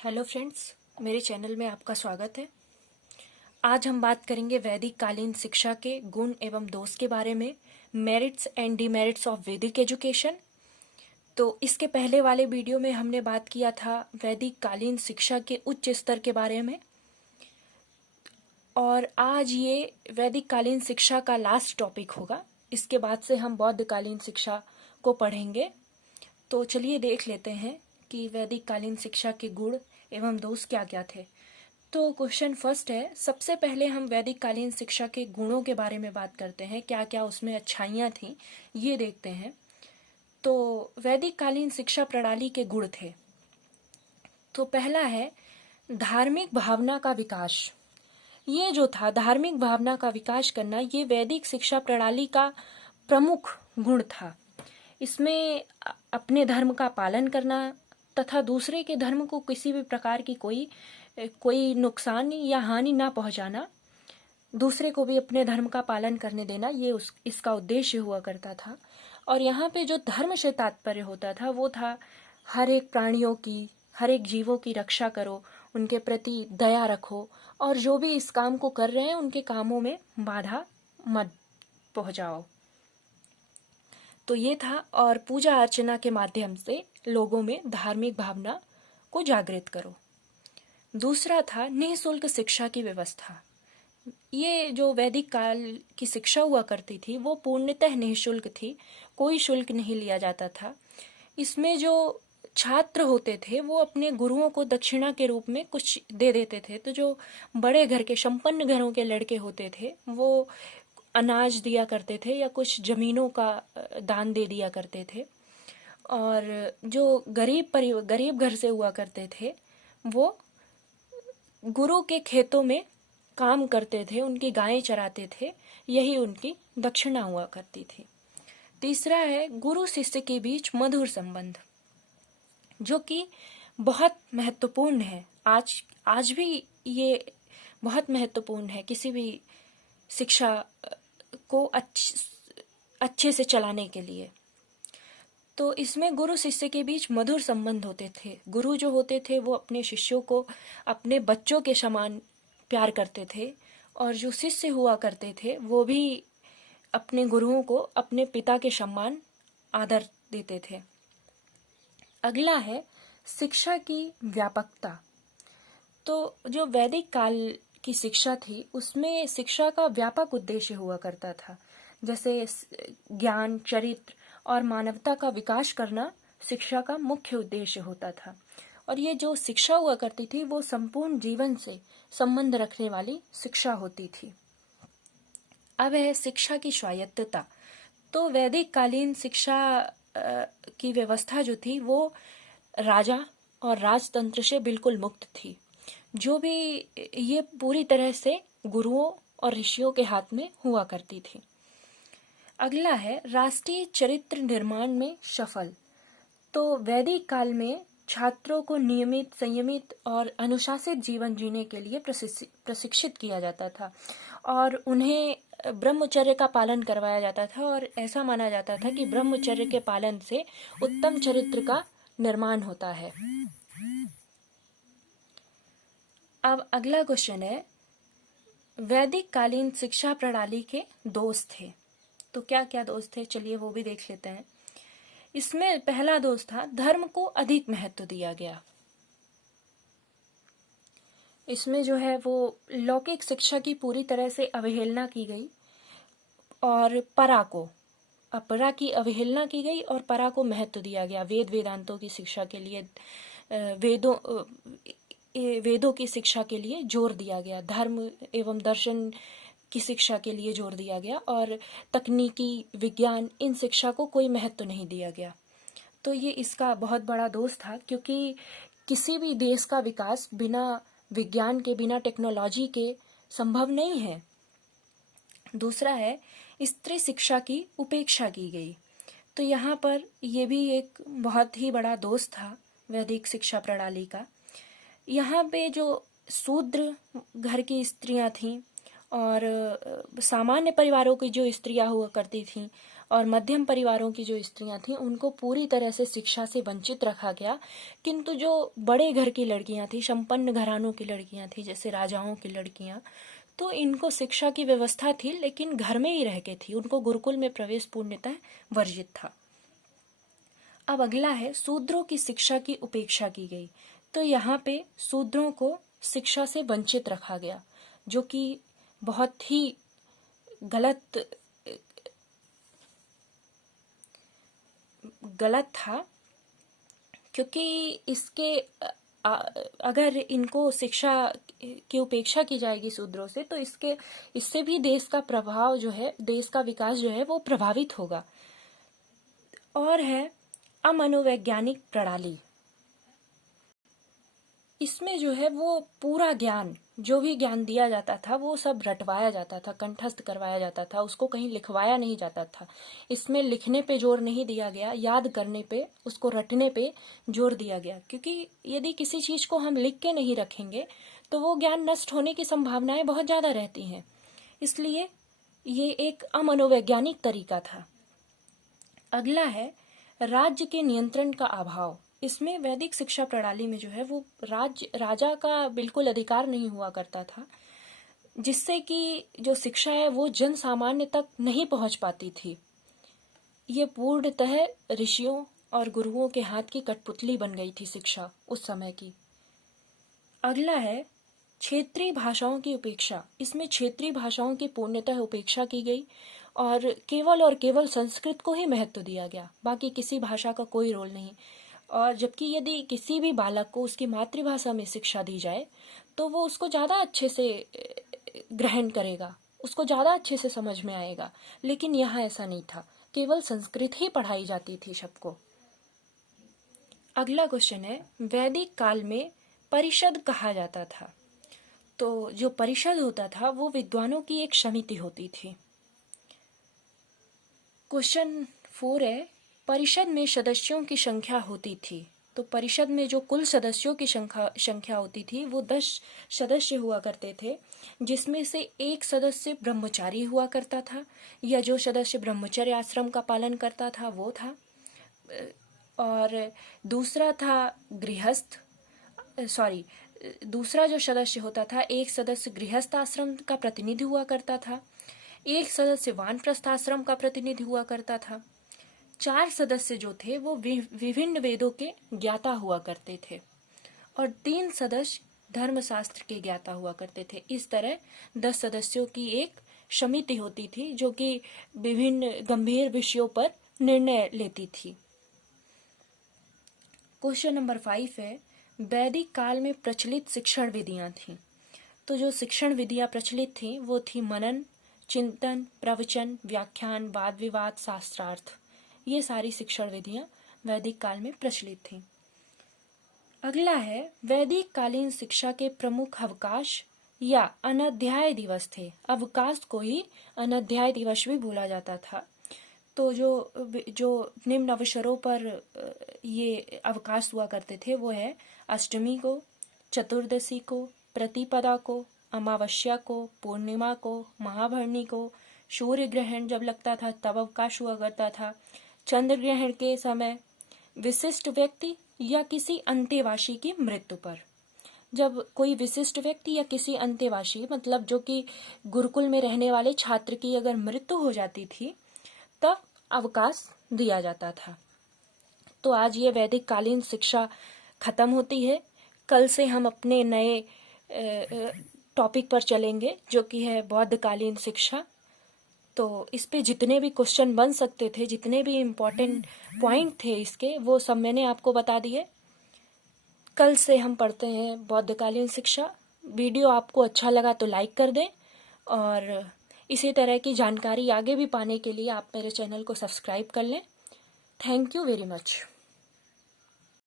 Hello friends, मेरे channel में आपका स्वागत है। आज हम बात करेंगे वैदिक कालीन शिक्षा के गुण एवं दोष के बारे में, मेरिट्स एंड डिमेरिट्स ऑफ वैदिक एजुकेशन। तो इसके पहले वाले वीडियो में हमने बात किया था वैदिक कालीन शिक्षा के उच्च स्तर के बारे में, और आज ये वैदिक कालीन शिक्षा का लास्ट टॉपिक होगा। इसके बाद से हम बौद्ध कालीन शिक्षा को पढ़ेंगे। तो चलिए देख लेते हैं कि वैदिक कालीन शिक्षा के गुण एवं दोष क्या क्या थे। तो क्वेश्चन फर्स्ट है, सबसे पहले हम वैदिक कालीन शिक्षा के गुणों के बारे में बात करते हैं, क्या क्या उसमें अच्छाइयाँ थीं ये देखते हैं। तो वैदिक कालीन शिक्षा प्रणाली के गुण थे। तो पहला है धार्मिक भावना का विकास। ये जो था धार्मिक भावना का विकास करना, ये वैदिक शिक्षा प्रणाली का प्रमुख गुण था। इसमें अपने धर्म का पालन करना तथा दूसरे के धर्म को किसी भी प्रकार की कोई नुकसान या हानि ना पहुंचाना, दूसरे को भी अपने धर्म का पालन करने देना, ये इसका उद्देश्य हुआ करता था। और यहाँ पे जो धर्म से तात्पर्य होता था वो था हर एक प्राणियों की, हर एक जीवों की रक्षा करो, उनके प्रति दया रखो, और जो भी इस काम को कर रहे हैं उनके कामों में बाधा मत पहुंचाओ। तो ये था, और पूजा अर्चना के माध्यम से लोगों में धार्मिक भावना को जागृत करो। दूसरा था निःशुल्क शिक्षा की व्यवस्था। ये जो वैदिक काल की शिक्षा हुआ करती थी वो पूर्णतः निःशुल्क थी, कोई शुल्क नहीं लिया जाता था। इसमें जो छात्र होते थे वो अपने गुरुओं को दक्षिणा के रूप में कुछ दे देते थे। तो जो बड़े घर के संपन्न घरों के लड़के होते थे वो अनाज दिया करते थे या कुछ जमीनों का दान दे दिया करते थे। और जो गरीब घर से हुआ करते थे वो गुरु के खेतों में काम करते थे, उनकी गायें चराते थे, यही उनकी दक्षिणा हुआ करती थी। तीसरा है गुरु शिष्य के बीच मधुर संबंध, जो कि बहुत महत्वपूर्ण है। आज भी ये बहुत महत्वपूर्ण है किसी भी शिक्षा को अच्छे से चलाने के लिए। तो इसमें गुरु शिष्य के बीच मधुर संबंध होते थे। गुरु जो होते थे वो अपने शिष्यों को अपने बच्चों के समान प्यार करते थे, और जो शिष्य हुआ करते थे वो भी अपने गुरुओं को अपने पिता के समान आदर देते थे। अगला है शिक्षा की व्यापकता। तो जो वैदिक काल की शिक्षा थी उसमें शिक्षा का व्यापक उद्देश्य हुआ करता था, जैसे ज्ञान, चरित्र और मानवता का विकास करना शिक्षा का मुख्य उद्देश्य होता था। और ये जो शिक्षा हुआ करती थी वो संपूर्ण जीवन से संबंध रखने वाली शिक्षा होती थी। अब है शिक्षा की स्वायत्तता। तो वैदिक कालीन शिक्षा की व्यवस्था जो थी वो राजा और राजतंत्र से बिल्कुल मुक्त थी, जो भी ये पूरी तरह से गुरुओं और ऋषियों के हाथ में हुआ करती थी। अगला है राष्ट्रीय चरित्र निर्माण में सफल। तो वैदिक काल में छात्रों को नियमित, संयमित और अनुशासित जीवन जीने के लिए प्रशिक्षित किया जाता था, और उन्हें ब्रह्मचर्य का पालन करवाया जाता था। और ऐसा माना जाता था कि ब्रह्मचर्य के पालन से उत्तम चरित्र का निर्माण होता है। अब अगला क्वेश्चन है, वैदिक कालीन शिक्षा प्रणाली के दोष थे। तो क्या क्या दोष थे, चलिए वो भी देख लेते हैं। इसमें पहला दोष था धर्म को अधिक महत्व दिया गया। इसमें जो है वो लौकिक शिक्षा की पूरी तरह से अवहेलना की गई, और अपरा की अवहेलना की गई और परा को महत्व दिया गया। वेदांतों की शिक्षा के लिए, वेदों की शिक्षा के लिए जोर दिया गया, धर्म एवं दर्शन की शिक्षा के लिए जोर दिया गया, और तकनीकी, विज्ञान, इन शिक्षा को कोई महत्व नहीं दिया गया। तो ये इसका बहुत बड़ा दोष था, क्योंकि किसी भी देश का विकास बिना विज्ञान के, बिना टेक्नोलॉजी के संभव नहीं है। दूसरा है स्त्री शिक्षा की उपेक्षा की गई। तो यहाँ पर ये भी एक बहुत ही बड़ा दोष था वैदिक शिक्षा प्रणाली का। यहाँ पे जो शूद्र घर की स्त्रियाँ थीं और सामान्य परिवारों की जो स्त्रियाँ हुआ करती थीं, और मध्यम परिवारों की जो स्त्रियां थीं उनको पूरी तरह से शिक्षा से वंचित रखा गया। किंतु जो बड़े घर की लड़कियां थीं, संपन्न घरानों की लड़कियां थीं, जैसे राजाओं की लड़कियां, तो इनको शिक्षा की व्यवस्था थी लेकिन घर में ही रह के थी, उनको गुरुकुल में प्रवेश पूर्णतः वर्जित था। अब अगला है शूद्रों की शिक्षा की उपेक्षा की गई। तो यहाँ पे शूद्रों को शिक्षा से वंचित रखा गया, जो कि बहुत ही गलत था, क्योंकि इसके अगर इनको शिक्षा की उपेक्षा की जाएगी शूद्रों से, तो इससे भी देश का प्रभाव जो है, देश का विकास जो है वो प्रभावित होगा। और है अमनोवैज्ञानिक प्रणाली। इसमें जो है वो पूरा ज्ञान, जो भी ज्ञान दिया जाता था वो सब रटवाया जाता था, कंठस्थ करवाया जाता था, उसको कहीं लिखवाया नहीं जाता था। इसमें लिखने पे जोर नहीं दिया गया, याद करने पे, उसको रटने पे जोर दिया गया, क्योंकि यदि किसी चीज को हम लिख के नहीं रखेंगे तो वो ज्ञान नष्ट होने की संभावनाएं बहुत ज्यादा रहती हैं। इसलिए ये एक अमनोवैज्ञानिक तरीका था। अगला है राज्य के नियंत्रण का अभाव। इसमें वैदिक शिक्षा प्रणाली में जो है वो राजा का बिल्कुल अधिकार नहीं हुआ करता था, जिससे कि जो शिक्षा है वो जन सामान्य तक नहीं पहुंच पाती थी। ये पूर्णतः ऋषियों और गुरुओं के हाथ की कठपुतली बन गई थी शिक्षा उस समय की। अगला है क्षेत्रीय भाषाओं की उपेक्षा। इसमें क्षेत्रीय भाषाओं की पूर्णतः उपेक्षा की गई और केवल संस्कृत को ही महत्व दिया गया, बाकी किसी भाषा का कोई रोल नहीं। और जबकि यदि किसी भी बालक को उसकी मातृभाषा में शिक्षा दी जाए तो वो उसको ज़्यादा अच्छे से ग्रहण करेगा, उसको ज़्यादा अच्छे से समझ में आएगा। लेकिन यहाँ ऐसा नहीं था, केवल संस्कृत ही पढ़ाई जाती थी सबको। अगला क्वेश्चन है वैदिक काल में परिषद कहा जाता था। तो जो परिषद होता था वो विद्वानों की एक समिति होती थी। क्वेश्चन 4 है परिषद में सदस्यों की संख्या होती थी। तो परिषद में जो कुल सदस्यों की संख्या होती थी वो 10 सदस्य हुआ करते थे, जिसमें से एक सदस्य ब्रह्मचारी हुआ करता था, या जो सदस्य ब्रह्मचर्य आश्रम का पालन करता था वो था, और दूसरा जो सदस्य होता था, एक सदस्य गृहस्थ आश्रम का प्रतिनिधि हुआ करता था, एक सदस्य वानप्रस्थ आश्रम का प्रतिनिधि हुआ करता था, 4 सदस्य जो थे वो विभिन्न वेदों के ज्ञाता हुआ करते थे, और 3 सदस्य धर्मशास्त्र के ज्ञाता हुआ करते थे। इस तरह 10 सदस्यों की एक समिति होती थी जो कि विभिन्न गंभीर विषयों पर निर्णय लेती थी। क्वेश्चन नंबर 5 है वैदिक काल में प्रचलित शिक्षण विधियां थीं। तो जो शिक्षण विधियां प्रचलित थीं वो थी मनन, चिंतन, प्रवचन, व्याख्यान, वाद विवाद, शास्त्रार्थ। ये सारी शिक्षण विधियां वैदिक काल में प्रचलित थीं। अगला है वैदिक कालीन शिक्षा के प्रमुख अवकाश या अनध्याय दिवस थे। अवकाश को ही अनध्याय दिवस भी बोला जाता था। तो जो निम्न अवसरों पर ये अवकाश हुआ करते थे वो है अष्टमी को, चतुर्दशी को, प्रतिपदा को, अमावस्या को, पूर्णिमा को, महाभरणी को, सूर्य ग्रहण जब लगता था तब अवकाश हुआ करता था, चंद्र ग्रहण के समय, विशिष्ट व्यक्ति या किसी अंतेवासी की मृत्यु पर। जब कोई विशिष्ट व्यक्ति या किसी अंतेवासी, मतलब जो कि गुरुकुल में रहने वाले छात्र की अगर मृत्यु हो जाती थी तब अवकाश दिया जाता था। तो आज ये वैदिक कालीन शिक्षा खत्म होती है। कल से हम अपने नए टॉपिक पर चलेंगे जो कि है बौद्ध कालीन शिक्षा। तो इस पे जितने भी क्वेश्चन बन सकते थे, जितने भी इम्पोर्टेंट पॉइंट थे इसके, वो सब मैंने आपको बता दिए। कल से हम पढ़ते हैं बौद्ध कालीन शिक्षा। वीडियो आपको अच्छा लगा तो लाइक कर दें, और इसी तरह की जानकारी आगे भी पाने के लिए आप मेरे चैनल को सब्सक्राइब कर लें। Thank you very much.